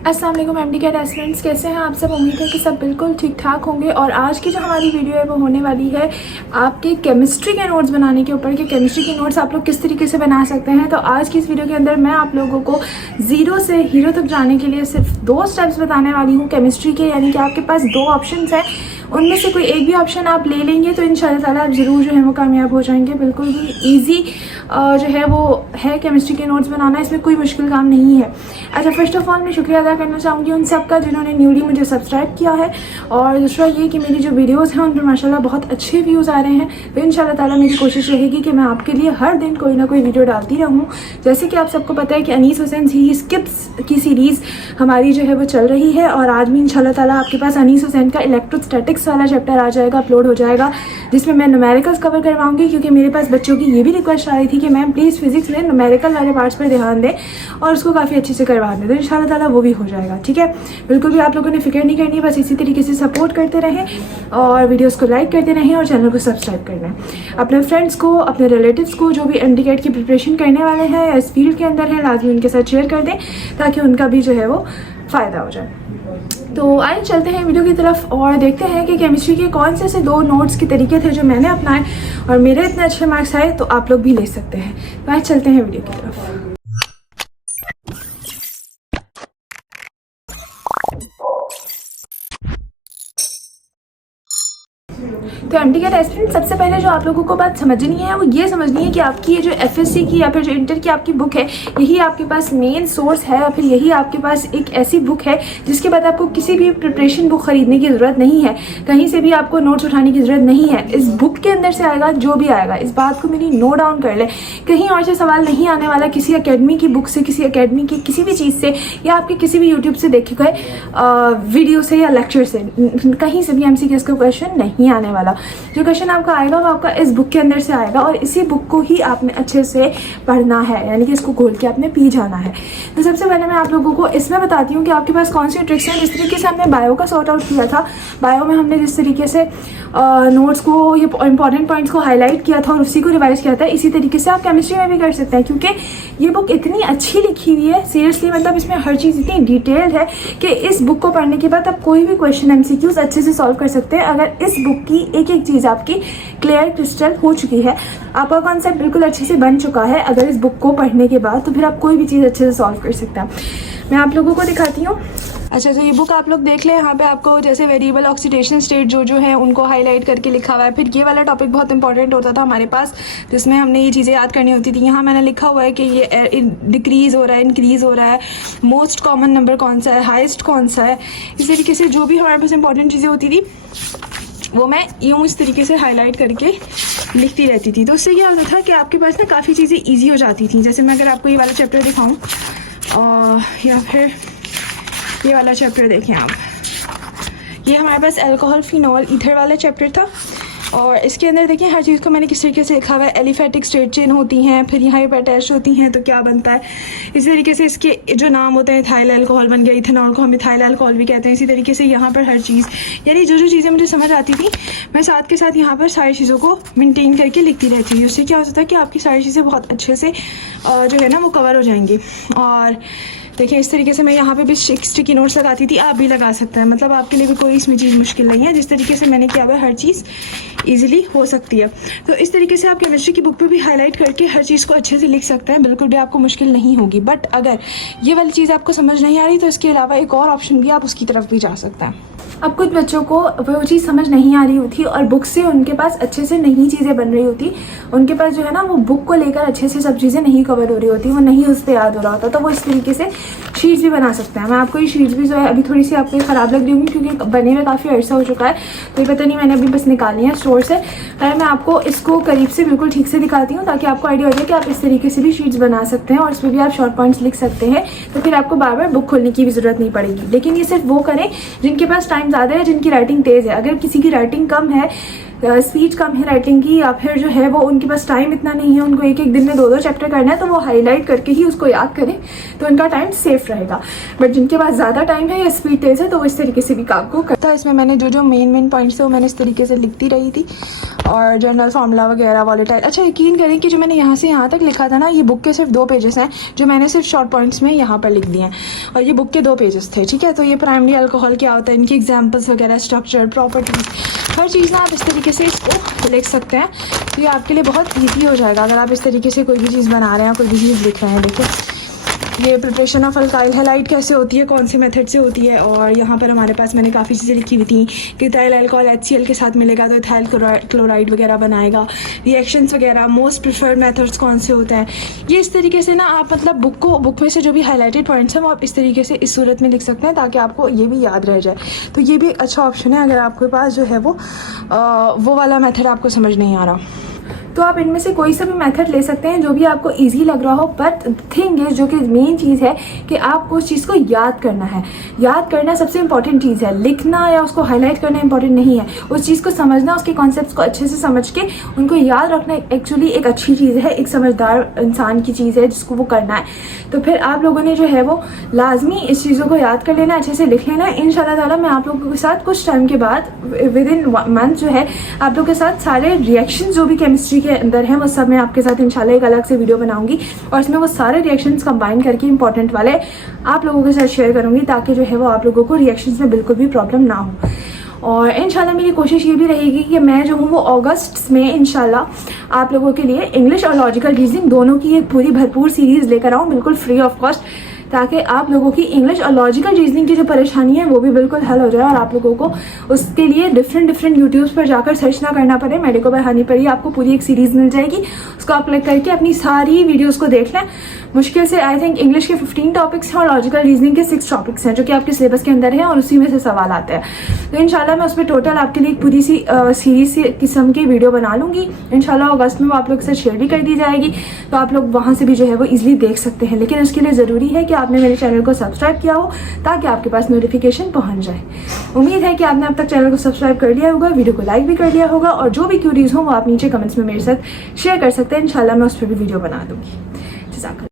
अस्सलाम वालेकुम MD cat aspirants, कैसे हैं आप सब। उम्मीद है कि सब बिल्कुल ठीक ठाक होंगे। और आज की जो हमारी वीडियो है वो होने वाली है आपके केमिस्ट्री के नोट्स बनाने के ऊपर कि केमिस्ट्री के नोट्स आप लोग किस तरीके से बना सकते हैं। तो आज की इस वीडियो के अंदर मैं आप लोगों को ज़ीरो से हीरो तक जाने के लिए सिर्फ 2 स्टेप्स बताने वाली हूँ केमिस्ट्री के। यानी कि आपके पास 2 ऑप्शन हैं, उनमें से कोई एक भी ऑप्शन आप ले लेंगे तो इंशाल्लाह ताला आप ज़रूर जो है वो कामयाब हो जाएंगे। बिल्कुल भी ईजी जो है वो है केमिस्ट्री के नोट्स बनाना, इसमें कोई मुश्किल काम नहीं है। अच्छा, फर्स्ट ऑफ ऑल मैं शुक्रिया अदा करना चाहूँगी उन सबका जिन्होंने न्यूली मुझे सब्सक्राइब किया है। और दूसरा ये कि मेरी जो वीडियोज़ हैं उन पर माशाल्लाह बहुत अच्छे व्यूज़ आ रहे हैं। तो इंशाल्लाह ताला मेरी कोशिश रहेगी कि मैं आपके लिए हर दिन कोई ना कोई वीडियो डालती रहूँ। जैसे कि आप सबको पता है कि अनीस हुसैन ही स्किप्स की सीरीज़ हमारी जो है वो चल रही है। और आज भी इंशाल्लाह ताला आपके पास अनीस हुसैन का इलेक्ट्रोस्टैटिक्स वाला चैप्टर आ जाएगा, अपलोड हो जाएगा, जिसमें मैं न्यूमेरिकल्स कवर करवाऊंगी। क्योंकि मेरे पास बच्चों की ये भी रिक्वेस्ट आ रही थी कि मैम प्लीज़ फिजिक्स में न्यूमेरिकल वाले पार्ट्स पर ध्यान दें और उसको काफ़ी अच्छे से करवा दें। तो इंशाल्लाह ताला वो भी हो जाएगा, ठीक है। बिल्कुल भी आप लोगों ने फिक्र नहीं करनी है, बस इसी तरीके से सपोर्ट करते रहें और वीडियोज़ को लाइक करते रहें और चैनल को सब्सक्राइब करना है। अपने फ्रेंड्स को, अपने रिलेटिव्स को जो भी एमडी कैट की प्रिपरेशन करने वाले हैं या इस फील्ड के अंदर हैं, लाजमी उनके साथ शेयर कर दें ताकि उनका भी जो है वो फ़ायदा हो जाए। तो आइए चलते हैं वीडियो की तरफ और देखते हैं कि केमिस्ट्री के कौन से 2 नोट्स के तरीके थे जो मैंने अपनाए और मेरे इतने अच्छे मार्क्स आए, तो आप लोग भी ले सकते हैं। तो आइए चलते हैं वीडियो की तरफ। तो एमडी कैट एस्पिरेंट, सबसे पहले जो आप लोगों को बात समझनी है वो ये समझनी है कि आपकी ये जो एफएससी की या फिर जो इंटर की आपकी बुक है, यही आपके पास मेन सोर्स है। और फिर यही आपके पास एक ऐसी बुक है जिसके बाद आपको किसी भी प्रिपरेशन बुक खरीदने की ज़रूरत नहीं है, कहीं से भी आपको नोट्स उठाने की ज़रूरत नहीं है। इस बुक के अंदर से आएगा जो भी आएगा, इस बात को मेरी नोट डाउन कर ले। कहीं और से सवाल नहीं आने वाला, किसी अकेडमी की बुक से, किसी अकेडमी की किसी भी चीज़ से, या आपके किसी भी यूट्यूब से देखे गए वीडियो से या लेक्चर से, कहीं से भी एमसीक्यूज़ का क्वेश्चन नहीं आने वाला। जो क्वेश्चन आपका आएगा वो आपका इस बुक के अंदर से आएगा और इसी बुक को ही आपने अच्छे से पढ़ना है, यानी कि इसको खोल के आपने पी जाना है। तो सबसे पहले मैं आप लोगों को इसमें बताती हूँ कि आपके पास कौन सी ट्रिक्स हैं। जिस तरीके से हमने बायो का सॉर्ट आउट किया था, बायो में हमने जिस तरीके से नोट्स को, ये इंपॉर्टेंट पॉइंट्स को हाईलाइट किया था और उसी को रिवाइज किया था, इसी तरीके से आप केमिस्ट्री में भी कर सकते हैं। क्योंकि ये बुक इतनी अच्छी लिखी हुई है, सीरियसली, मतलब इसमें हर चीज़ इतनी डिटेल्ड है कि इस बुक को पढ़ने के बाद आप कोई भी क्वेश्चन एमसीक्यूज अच्छे से सॉल्व कर सकते हैं। अगर इस बुक की एक एक चीज़ आपकी क्लियर क्रिस्टल हो चुकी है, आपका कॉन्सेप्ट बिल्कुल अच्छे से बन चुका है अगर इस बुक को पढ़ने के बाद, तो फिर आप कोई भी चीज़ अच्छे से सॉल्व कर सकते हैं। मैं आप लोगों को दिखाती हूँ। अच्छा, तो ये बुक आप लोग देख लें। यहाँ पे आपको जैसे वेरिएबल ऑक्सीडेशन स्टेट जो है उनको हाईलाइट करके लिखा हुआ है। फिर ये वाला टॉपिक बहुत इंपॉर्टेंट होता था हमारे पास, जिसमें हमने ये चीज़ें याद करनी होती थी। यहाँ मैंने लिखा हुआ है कि ये डिक्रीज़ हो रहा है, इंक्रीज़ हो रहा है, मोस्ट कॉमन नंबर कौन सा है, हाइस्ट कौन सा है। इस तरीके से जो भी हमारे पास इंपॉर्टेंट चीज़ें होती थी वो मैं यूँ इस तरीके से हाईलाइट करके लिखती रहती थी। तो उससे क्या होता था कि आपके पास ना काफ़ी चीज़ें ईजी हो जाती थी। जैसे मैं अगर आपको ये वाला चैप्टर दिखाऊँ या फिर ये वाला चैप्टर देखें आप, ये हमारे पास अल्कोहल फिनॉल ईथर वाला चैप्टर था। और इसके अंदर देखिए हर चीज़ को मैंने किस तरीके से लिखा हुआ है। एलिफेटिक स्ट्रेट चेन होती हैं, फिर यहाँ पे अटैच होती हैं, तो क्या बनता है। इसी तरीके से इसके जो नाम होते हैं, इथाइल अल्कोहल बन गया, इथेनॉल को हम इथाइल अल्कोहल भी कहते हैं। इसी तरीके से यहाँ पर हर चीज़, यानी जो चीज़ें मुझे समझ आती थी मैं साथ के साथ यहाँ पर सारी चीज़ों को मेनटेन करके लिखती रहती थी। उससे क्या होता था कि आपकी सारी चीज़ें बहुत अच्छे से जो है ना वो कवर हो जाएंगी। और देखिए इस तरीके से मैं यहाँ पे भी स्टिकी नोट्स लगाती थी, आप भी लगा सकते हैं। मतलब आपके लिए भी कोई इसमें चीज़ मुश्किल नहीं है। जिस तरीके से मैंने किया हुआ है हर चीज़ इजीली हो सकती है। तो इस तरीके से आप केमिस्ट्री की बुक पे भी हाईलाइट करके हर चीज़ को अच्छे से लिख सकते हैं, बिल्कुल भी आपको मुश्किल नहीं होगी। बट अगर ये वाली चीज़ आपको समझ नहीं आ रही तो इसके अलावा एक और ऑप्शन भी, आप उसकी तरफ भी जा सकते हैं। अब कुछ बच्चों को वो चीज़ समझ नहीं आ रही होती और बुक से उनके पास अच्छे से नई चीज़ें बन रही होती, उनके पास जो है ना वो बुक को लेकर अच्छे से सब चीज़ें नहीं कवर हो रही होती, वो नहीं उस पर याद हो रहा होता, तो वो इस तरीके से शीट्स भी बना सकते हैं। मैं आपको ये शीट्स भी जो है अभी थोड़ी सी आपको ख़राब लग रही होंगी क्योंकि बने में काफ़ी अर्सा हो चुका है, तो ये पता नहीं, मैंने अभी बस निकाली है स्टोर से। पर मैं आपको इसको करीब से बिल्कुल ठीक से दिखाती हूँ ताकि आपको आइडिया हो जाए कि आप इस तरीके से भी शीट्स बना सकते हैं और इसमें भी आप शॉर्ट पॉइंट्स लिख सकते हैं। तो फिर आपको बार बार बुक खोलने की भी ज़रूरत नहीं पड़ेगी। लेकिन ये सिर्फ वो करें जिनके पास टाइम ज़्यादा है, जिनकी राइटिंग तेज़ है। अगर किसी की राइटिंग कम है स्पीच कम है राइटिंग की, या फिर जो है वो उनके पास टाइम इतना नहीं है, उनको एक एक दिन में 2-2 चैप्टर करना है, तो वो हाईलाइट करके ही उसको याद करें तो उनका टाइम सेफ रहेगा। बट जिनके पास ज़्यादा टाइम है या स्पीड तेज़ है तो वो इस तरीके से भी काम को करता है। इसमें मैंने जो मेन पॉइंट्स थे वो मैंने इस तरीके से लिखती रही थी, और जर्नल फार्मूला वगैरह वॉलेटाइल। अच्छा, यकीन करें कि जो मैंने यहाँ से यहाँ तक लिखा था ना, ये बुक के सिर्फ 2 पेजेस हैं जो मैंने सिर्फ शॉर्ट पॉइंट्स में यहाँ पर लिख दिए हैं, और ये बुक के 2 पेजेस थे, ठीक है। तो ये प्राइमरी अल्कोहल क्या होता है, इनकी एग्जाम्पल्स वगैरह, स्ट्रक्चर, प्रॉपर्टीज, हर चीज़ ना आप इस तरीके से इसको लिख सकते हैं, तो ये आपके लिए बहुत ईजी हो जाएगा अगर आप इस तरीके से कोई भी चीज़ बना रहे हैं, कोई भी चीज़ लिख रहे हैं। देखिए ये प्रिपरेशन ऑफ अल्काइल हैलाइड कैसे होती है, कौन से मेथड से होती है, और यहाँ पर हमारे पास मैंने काफ़ी चीज़ें लिखी हुई थी कि इथाइल अल्कोहल HCl के साथ मिलेगा तो इथाइल क्लोराइड वगैरह बनाएगा, रिएक्शंस वगैरह, मोस्ट प्रिफर्ड मेथड्स कौन से होते हैं। ये इस तरीके से ना आप मतलब बुक में से जो भी हाईलाइटेड पॉइंट्स हैं वो आप इस तरीके से इस सूरत में लिख सकते हैं ताकि आपको ये भी याद रह जाए। तो ये भी एक अच्छा ऑप्शन है अगर आपके पास जो है वो वाला मेथड आपको समझ नहीं आ रहा, तो आप इनमें से कोई सा भी मेथड ले सकते हैं जो भी आपको इजी लग रहा हो। बट थिंग इज, जो कि मेन चीज़ है कि आपको उस चीज़ को याद करना है। याद करना सबसे इंपॉर्टेंट चीज़ है, लिखना या उसको हाईलाइट करना इंपॉर्टेंट नहीं है। उस चीज़ को समझना, उसके कॉन्सेप्ट्स को अच्छे से समझ के उनको याद रखना एक्चुअली एक अच्छी चीज़ है, एक समझदार इंसान की चीज़ है जिसको वो करना है। तो फिर आप लोगों ने जो है वो लाजमी इस चीज़ों को याद कर लेना, अच्छे से लिख लेना। इंशाल्लाह ताला मैं आप लोगों के साथ कुछ टाइम के बाद विद इन मंथ जो है आप लोगों के साथ सारे रिएक्शन जो भी केमिस्ट्री के अंदर है वो सब मैं आपके साथ इंशाल्लाह एक अलग से वीडियो बनाऊंगी, और इसमें वो सारे रिएक्शंस कंबाइन करके इंपॉर्टेंट वाले आप लोगों के साथ शेयर करूंगी, ताकि जो है वो आप लोगों को रिएक्शंस में बिल्कुल भी प्रॉब्लम ना हो। और इंशाल्लाह मेरी कोशिश ये भी रहेगी कि मैं जो हूँ वो अगस्त में इंशाल्लाह आप लोगों के लिए इंग्लिश और लॉजिकल रीजनिंग दोनों की एक पूरी भरपूर सीरीज़ लेकर आऊँ, बिल्कुल फ्री ऑफ कॉस्ट, ताकि आप लोगों की इंग्लिश और लॉजिकल रीजनिंग की जो परेशानी है वो भी बिल्कुल हल हो जाए, और आप लोगों को उसके लिए डिफरेंट यूट्यूब्स पर जाकर सर्च ना करना पड़े। मेडिको बाय हनी पर ही आपको पूरी एक सीरीज़ मिल जाएगी, उसको आप क्लिक करके अपनी सारी वीडियोस को देख लें। मुश्किल से आई थिंक इंग्लिश के 15 टॉपिक्स हैं और लॉजिकल रीजनिंग के 6 टॉपिक्स हैं जो कि आपके सिलेबस के अंदर हैं, और उसी में से सवाल आते हैं। तो इंशाल्लाह मैं उस पर टोटल आपके लिए एक पूरी सी सीरीज किस्म की वीडियो बना लूँगी। इंशाल्लाह अगस्त में वो आप लोग से शेयर भी कर दी जाएगी, तो आप लोग वहाँ से भी जो है वो ईजिली देख सकते हैं। लेकिन उसके लिए ज़रूरी है कि आपने मेरे चैनल को सब्सक्राइब किया हो ताकि आपके पास नोटिफिकेशन पहुँच जाए। उम्मीद है कि आपने अब तक चैनल को सब्सक्राइब कर लिया होगा, वीडियो को लाइक भी कर लिया होगा, और जो भी क्यूरीज हो वो आप नीचे कमेंट्स में मेरे साथ शेयर कर सकते हैं। इंशाल्लाह मैं उस पर भी वीडियो बना दूँगी। जज़ाकल्लाह।